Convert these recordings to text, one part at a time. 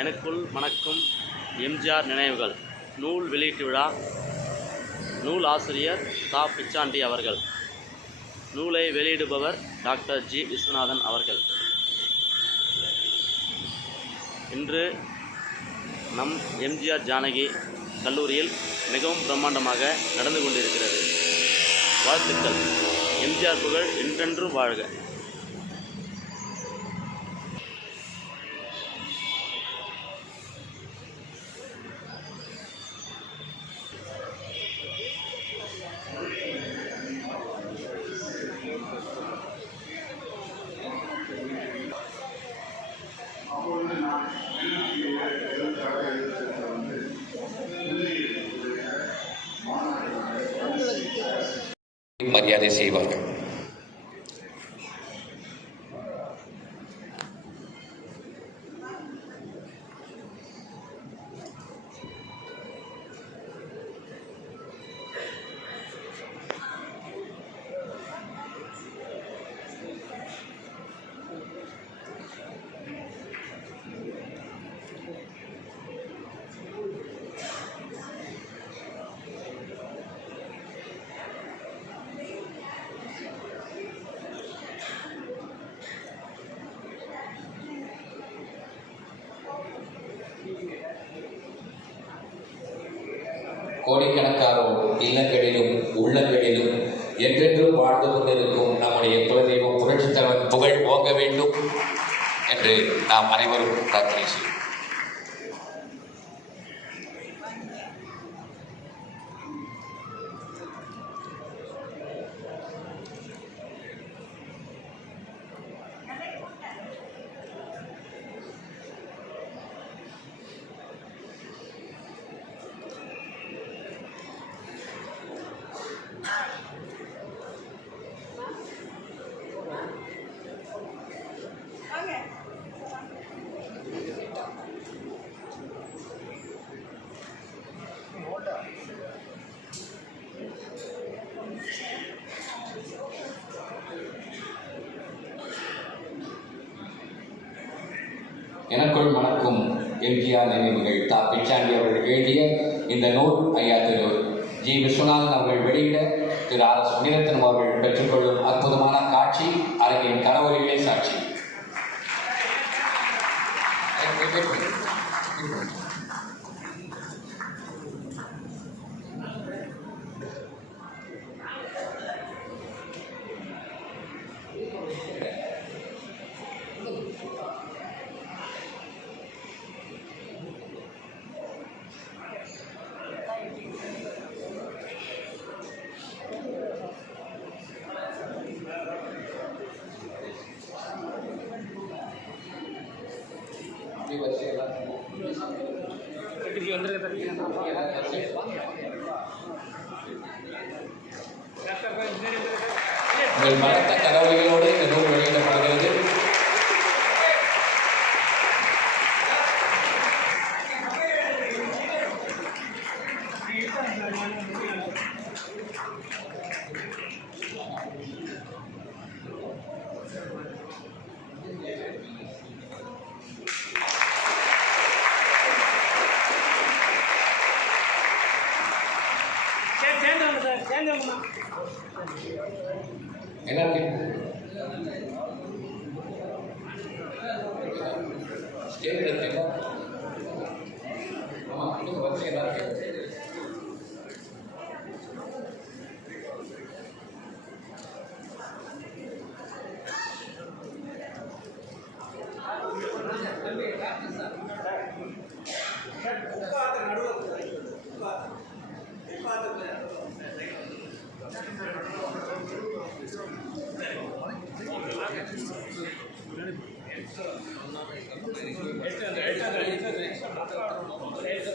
எனக்குள் மணக்கும் எம்ஜிஆர் நினைவுகள். நூல் வெளியீட்டு விழா நூல் ஆசிரியர் தா பிச்சாண்டி அவர்கள். நூலை வெளியிடுபவர் டாக்டர் ஜி. விஸ்வநாதன் அவர்கள். இன்று நம் எம்ஜிஆர் ஜானகி கல்லூரியில் மிகவும் பிரம்மாண்டமாக நடந்து கொண்டிருக்கிறது. வாழ்த்துக்கள். எம்ஜிஆர் புகழ் என்றென்றும் வாழ்க. மரியாதை செய்வார்கள் கோடிக்கணக்கானோர் இல்லங்களிலும் உள்ளங்களிலும் என்றென்றும் வாழ்ந்து கொண்டிருக்கும் நம்முடைய குலதெய்வம் புரட்சித்தலைவன் புகழ் ஓங்க வேண்டும் என்று நாம் அனைவரும் பிரார்த்தனை செய்வோம் எனக்குள் மணக்கும் எம்ஜிஆர் நினைவுகள். தா. பிச்சாண்டி அவர்கள் எழுதிய இந்த நூல் ஐயா திரு ஜி. விஸ்வநாதன் அவர்கள் வெளியிட திரு. ஆர். எஸ். முனிரத்னம் அவர்கள் பெற்றுக்கொள்ளும் அற்புதமான காட்சி அரங்கின் கணவரிலே சாட்சி. भी बच्चे ನಿರ್ಮಾಣದ ಕರಾವಳಿಗೆ ನೋಡಿ ಕನ್ನೂರು ಬೆಳಗಿನ ಮಾಡಲಾಗಿದೆ Thank you. எல்லாத்தையும் ஸ்டேஜ் எடுத்தீங்களா ஆமாம் இன்னும் வரிசையெல்லாம் இருக்கு நடுவில் 일단 일단 일단 일단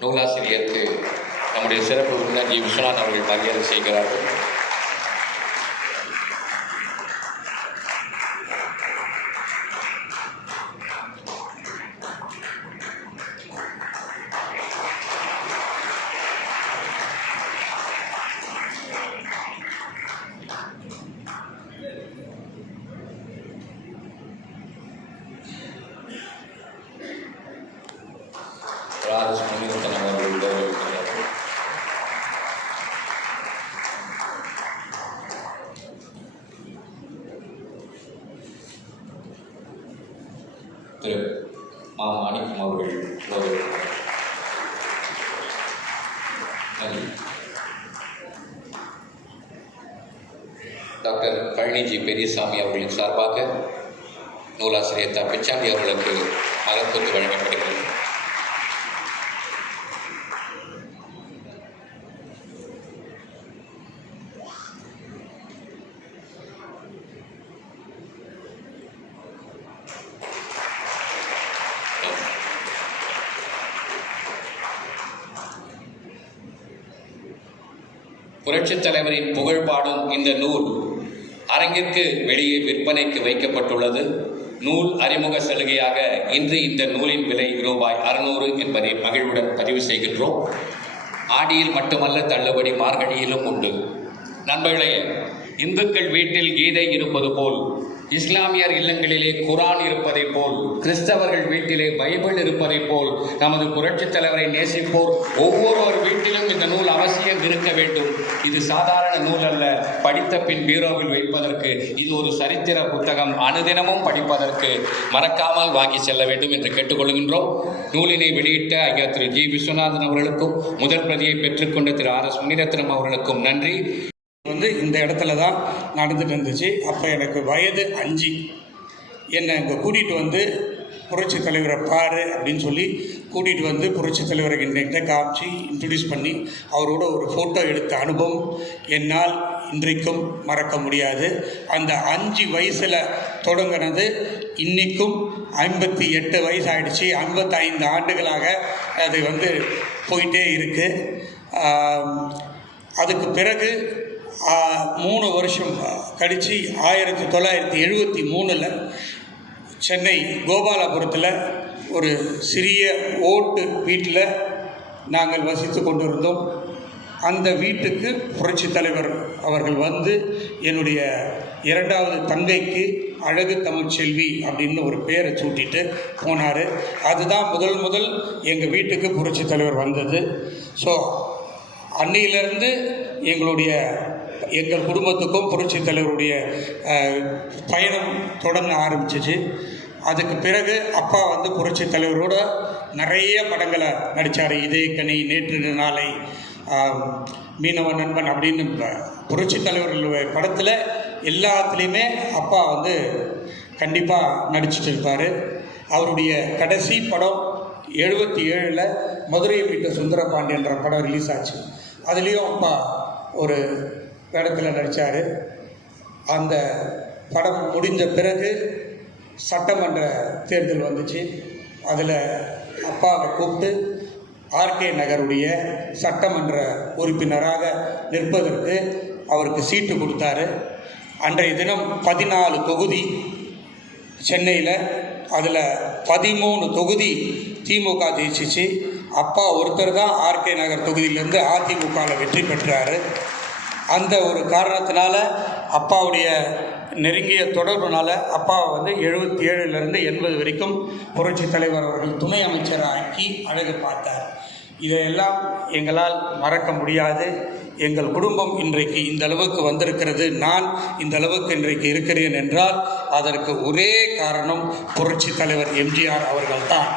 நூலாசிரியருக்கு நம்முடைய சிறப்பு விருந்தினர் ஜி. விஸ்வநாத் அவர்கள் மரியாதை செய்கிறார்கள் ராஜ் முனிரத்தன் அவர்கள் கௌரவிக்கிறார்கள் திரு மா மாணிக்கம் அவர்கள் கௌரவிக்கிறார்கள் நன்றி டாக்டர் பழனிஜி பெரியசாமி அவர்களின் சார்பாக நூலாசிரியர் தா பிச்சாண்டி அவர்களுக்கு மலர்கொத்து வழங்கப்படுகிறது. புரட்சித் தலைவரின் புகழ் பாடும் இந்த நூல் அரங்கிற்கு வெளியே விற்பனைக்கு வைக்கப்பட்டுள்ளது. நூல் அறிமுக சலுகையாக இன்று இந்த நூலின் விலை ரூபாய் அறுநூறு என்பதை மகிழ்வுடன் பதிவு செய்கின்றோம். ஆடியில் மட்டுமல்ல தள்ளுபடி மார்கழியிலும் உண்டு. நண்பர்களே இந்துக்கள் வீட்டில் கீதை இருப்பது போல் இஸ்லாமியர் இல்லங்களிலே குரான் இருப்பதைப் போல் கிறிஸ்தவர்கள் வீட்டிலே பைபிள் இருப்பதைப் போல் நமது புரட்சித் தலைவரை நேசிப்போர் ஒவ்வொருவர் வீட்டிலும் இந்த நூல் அவசியம் இருக்க வேண்டும். இது சாதாரண நூல் அல்ல. படித்த பின் பீரோவில் வைப்பதற்கு இது ஒரு சரித்திர புத்தகம். அனுதினமும் படிப்பதற்கு மறக்காமல் வாங்கி செல்ல வேண்டும் என்று கேட்டுக்கொள்கின்றோம். நூலினை வெளியிட்ட ஐயா திரு ஜி. விஸ்வநாதன் அவர்களுக்கும் முதல் பிரதியை பெற்றுக்கொண்ட திரு ஆர் எஸ் முனிரத்னம் அவர்களுக்கும் நன்றி. வந்து இந்த இடத்துல தான் நடந்துட்டு இருந்துச்சு அப்போ எனக்கு வயது அஞ்சு. என்னை இங்கே கூட்டிகிட்டு வந்து புரட்சி தலைவரை பாரு அப்படின்னு சொல்லி கூட்டிகிட்டு வந்து புரட்சி தலைவரை என்கிட்ட காமிச்சு இன்ட்ரடியூஸ் பண்ணி அவரோட ஒரு ஃபோட்டோ எடுத்த அனுபவம் என்னால் இன்றைக்கும் மறக்க முடியாது. அந்த அஞ்சு வயசில் தொடங்கினது இன்றைக்கும் ஐம்பத்தி எட்டு வயசு ஆயிடுச்சு ஐம்பத்தைந்து ஆண்டுகளாக அது வந்து போயிட்டே இருக்குது அதுக்கு பிறகு மூணு வருஷம் கழித்து ஆயிரத்தி தொள்ளாயிரத்தி எழுபத்தி மூணில் சென்னை கோபாலபுரத்தில் ஒரு சிறிய ஓட்டு வீட்டில் நாங்கள் வசித்து கொண்டிருந்தோம். அந்த வீட்டுக்கு புரட்சித் தலைவர் அவர்கள் வந்து என்னுடைய இரண்டாவது தங்கைக்கு அழகு தமிழ் செல்வி அப்படின்னு ஒரு பேரை சூட்டிட்டு போனார். அதுதான் முதல் முதல் எங்கள் வீட்டுக்கு புரட்சித் தலைவர் வந்தது. ஸோ அன்னையிலேருந்து எங்களுடைய எங்கள் குடும்பத்துக்கும் புரட்சி தலைவருடைய பயணம் தொடங்க ஆரம்பிச்சிச்சு. அதுக்கு பிறகு அப்பா வந்து புரட்சித் தலைவரோட நிறைய படங்களை நடித்தார் இதே கனி நேற்று நாளை மீனவ நண்பன் அப்படின்னு புரட்சி புரட்சித் தலைவர்களுடைய படத்தில் எல்லாத்துலேயுமே அப்பா வந்து கண்டிப்பாக நடிச்சிட்டு இருப்பார். அவருடைய கடைசி படம் எழுபத்தி ஏழில் மதுரையை மீட்ட சுந்தரபாண்டியன்ற படம் ரிலீஸ் ஆச்சு. அதுலேயும் அப்பா ஒரு வேடத்தில் நடித்தார் அந்த படம் முடிஞ்ச பிறகு சட்டமன்ற தேர்தல் வந்துச்சு. அதில் அப்பாவை கூப்பிட்டு ஆர்கே நகருடைய சட்டமன்ற உறுப்பினராக நிற்பதற்கு அவருக்கு சீட்டு கொடுத்தாரு. அன்றைய தினம் பதினாலு தொகுதி சென்னையில் அதில் பதிமூணு தொகுதி திமுக ஜெயிச்சிச்சு. அப்பா ஒருத்தர் தான் ஆர்கே நகர் தொகுதியிலேருந்து அதிமுகவில் வெற்றி பெற்றார். அந்த ஒரு காரணத்தினால அப்பாவுடைய நெருங்கிய தொடர்புனால அப்பாவை வந்து எழுபத்தி ஏழுலேருந்து எண்பது வரைக்கும் புரட்சி தலைவர் அவர்கள் துணை அமைச்சராக்கி அழகு பார்த்தார். இதையெல்லாம் எங்களால் மறக்க முடியாது. எங்கள் குடும்பம் இன்றைக்கு இந்த அளவுக்கு வந்திருக்கிறது. நான் இந்த அளவுக்கு இன்றைக்கு இருக்கிறேன் என்றால் அதற்கு ஒரே காரணம் புரட்சி தலைவர் எம்ஜிஆர் அவர்கள்தான்.